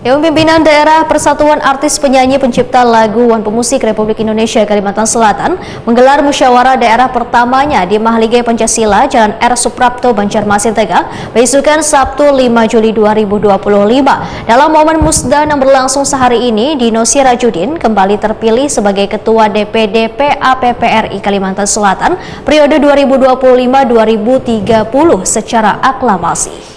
Dewan Pimpinan Daerah Persatuan Artis Penyanyi Pencipta Lagu Wan Pemusik Republik Indonesia Kalimantan Selatan menggelar musyawarah daerah pertamanya di Mahalige Pancasila Jalan R. Suprapto, Banjarmasin Tengah, besukan Sabtu 5 Juli 2025. Dalam momen musda yang berlangsung sehari ini, Dino Sirajudin kembali terpilih sebagai Ketua DPD PAPPRI Kalimantan Selatan periode 2025-2030 secara aklamasi.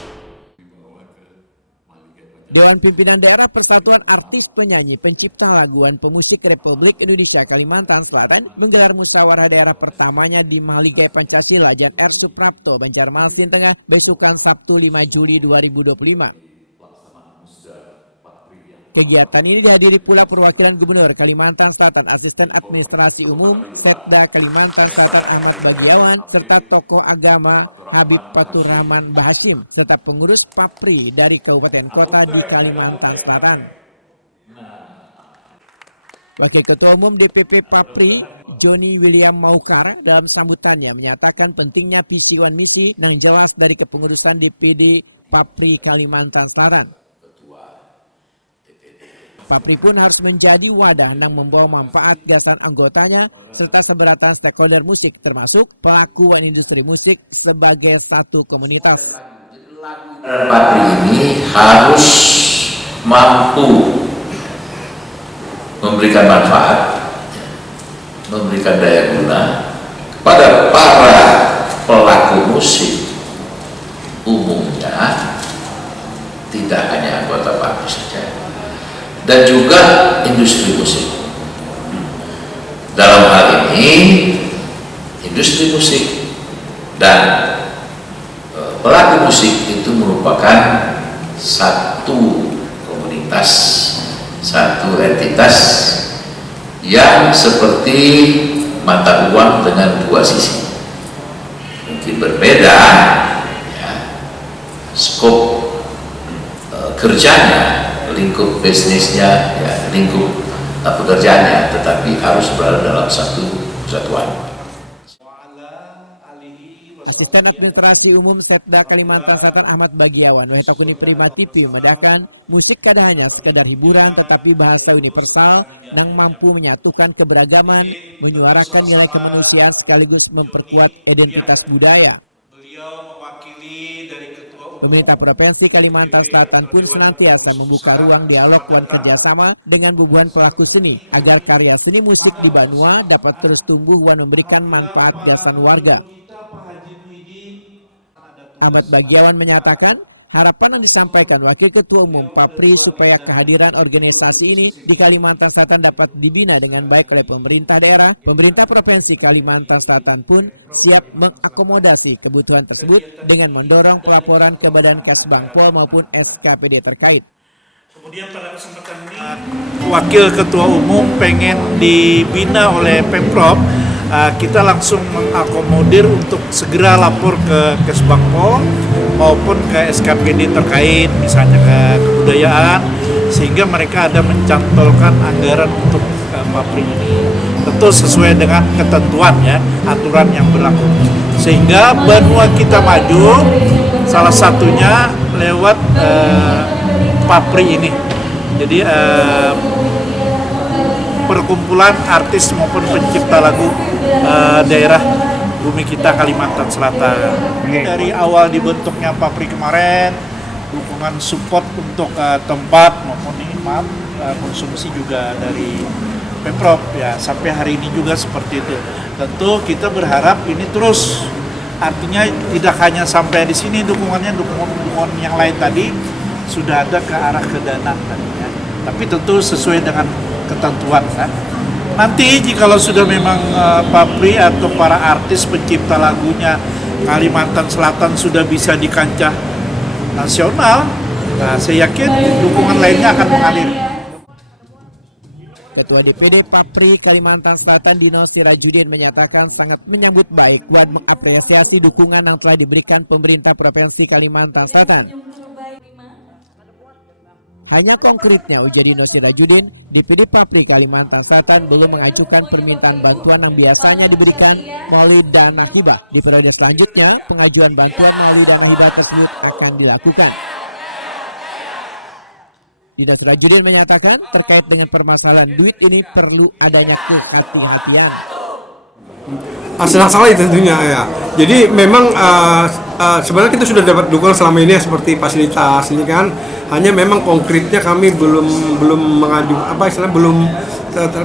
Dewan Pimpinan Daerah Persatuan Artis Penyanyi Pencipta Lagu Wan Pemusik Republik Indonesia Kalimantan Selatan menggelar musyawarah daerah pertamanya di Mahalige Pancasila Jalan R. Suprapto, Banjarmasin Tengah, besukan Sabtu 5 Juli 2025. Kegiatan ini dihadiri pula perwakilan Gubernur Kalimantan Selatan, Asisten Administrasi Umum Setda Kalimantan Selatan Ahmad Bagiawan, serta tokoh agama Habib Faturrahman Bahashim, serta pengurus PAPRI dari kabupaten kota di Kalimantan Selatan. Wakil Ketua Umum DPP PAPRI, Joni William Maukar, dalam sambutannya menyatakan pentingnya visi wan misi yang jelas dari kepengurusan DPD PAPRI Kalimantan Selatan. PAPRI pun harus menjadi wadah yang membawa manfaat gasan anggotanya serta seberatan stakeholder musik termasuk pelaku industri musik sebagai satu komunitas. PAPRI ini harus mampu memberikan manfaat, memberikan daya guna kepada para pelaku musik umumnya, tidak hanya anggota PAPRI saja, dan juga industri musik. Dalam hal ini, industri musik dan pelaku musik itu merupakan satu komunitas, satu entitas yang seperti mata uang dengan dua sisi. Mungkin berbeda ya, skop kerjanya, lingkup bisnisnya, ya, lingkup pekerjaannya, tetapi harus berada dalam satu kesatuan. Asisten Administrasi Umum Setda Kalimantan Selatan Ahmad Bagiawan Wahitakuni Prima TV memedahkan musik kada hanya sekedar hiburan tetapi bahasa universal yang mampu menyatukan keberagaman, menyuarakan nilai kemanusiaan sekaligus memperkuat identitas budaya. Pemerintah Provinsi Kalimantan Selatan pun senantiasa membuka ruang dialog wan kerjasama dengan bubuhan pelaku seni agar karya seni musik di Banua dapat terus tumbuh wan memberikan manfaat gasan warga. Ahmad Bagiawan menyatakan harapan yang disampaikan Wakil Ketua Umum PAPRI supaya kehadiran organisasi ini di Kalimantan Selatan dapat dibina dengan baik oleh pemerintah daerah. Pemerintah Provinsi Kalimantan Selatan pun siap mengakomodasi kebutuhan tersebut dengan mendorong pelaporan ke Badan Kesbangpol maupun SKPD terkait. Kemudian pada kesempatan ini Wakil Ketua Umum pengen dibina oleh Pemprov. Kita langsung mengakomodir untuk segera lapor ke Kesbangpol maupun ke SKPD terkait, misalnya ke kebudayaan, sehingga mereka ada mencantolkan anggaran untuk PAPRI ini. Tentu sesuai dengan ketentuan ya, aturan yang berlaku. Sehingga Banua kita maju, salah satunya lewat PAPRI ini. Jadi perkumpulan artis maupun pencipta lagu daerah bumi kita Kalimantan Selatan. Dari awal dibentuknya PAPRI kemarin, dukungan support untuk tempat maupun konsumsi juga dari Pemprov ya, sampai hari ini juga seperti itu. Tentu kita berharap ini terus, artinya tidak hanya sampai di sini dukungan yang lain tadi sudah ada ke arah ke dana tadinya. Tapi tentu sesuai dengan ketentuan kan. Nanti jikalau sudah memang PAPRI atau para artis pencipta lagunya Kalimantan Selatan sudah bisa di kancah nasional, nah, saya yakin dukungan lainnya akan mengalir. Ketua DPD PAPRI Kalimantan Selatan Dino Sirajudin menyatakan sangat menyambut baik dan mengapresiasi dukungan yang telah diberikan pemerintah Provinsi Kalimantan Selatan. Hanya konkretnya, ujar Dino Sirajudin, DPD PAPRI Kalimantan Selatan belum mengajukan permintaan bantuan yang biasanya diberikan melalui dana hibah. Di periode selanjutnya, pengajuan bantuan melalui dana hibah tersebut akan dilakukan. Dinas Rajudin menyatakan terkait dengan permasalahan duit ini perlu adanya kehati-hatian. Senang salah tentunya ya. Jadi memang sebenarnya kita sudah dapat dukungan selama ini seperti fasilitas ini kan. Hanya memang konkretnya kami belum mengaju belum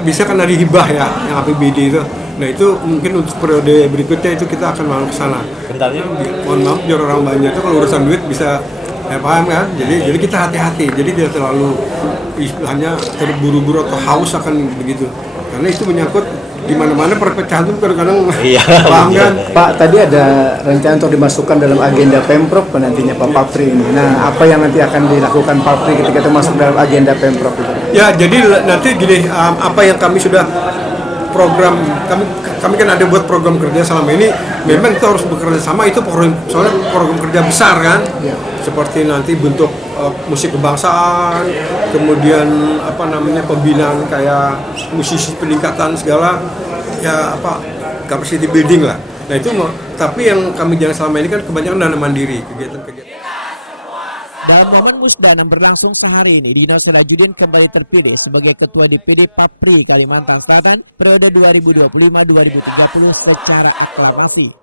bisa kan dari hibah ya yang APBD itu. Nah itu mungkin untuk periode berikutnya itu kita akan masuk ke sana. Bentarnya mohon maaf biar orang banyak itu kalau urusan duit bisa paham kan. Jadi kita hati-hati. Jadi tidak terlalu istilahnya terburu-buru atau haus akan begitu. Karena itu menyangkut di mana-mana perpecahan itu kadang-kadang paham kan. Pak, tadi ada rencana untuk dimasukkan dalam agenda Pemprov nantinya Pak Papri ini. Nah, apa yang nanti akan dilakukan Papri ketika itu masuk dalam agenda Pemprov itu? Ya, jadi nanti gini, apa yang kami sudah program, kami kan ada buat program kerja selama ini, memang kita harus bekerja sama, itu soalnya program kerja besar kan, ya. Seperti nanti bentuk musik kebangsaan, kemudian pembinaan kayak musisi peningkatan segala, ya capacity building lah. Nah itu, tapi yang kami jalan selama ini kan kebanyakan dana mandiri, kegiatan-kegiatan. Dalam momen Musda yang berlangsung sehari ini, Dino Sirajudin kembali terpilih sebagai Ketua DPD Papri Kalimantan Selatan periode 2025-2030 secara aklamasi.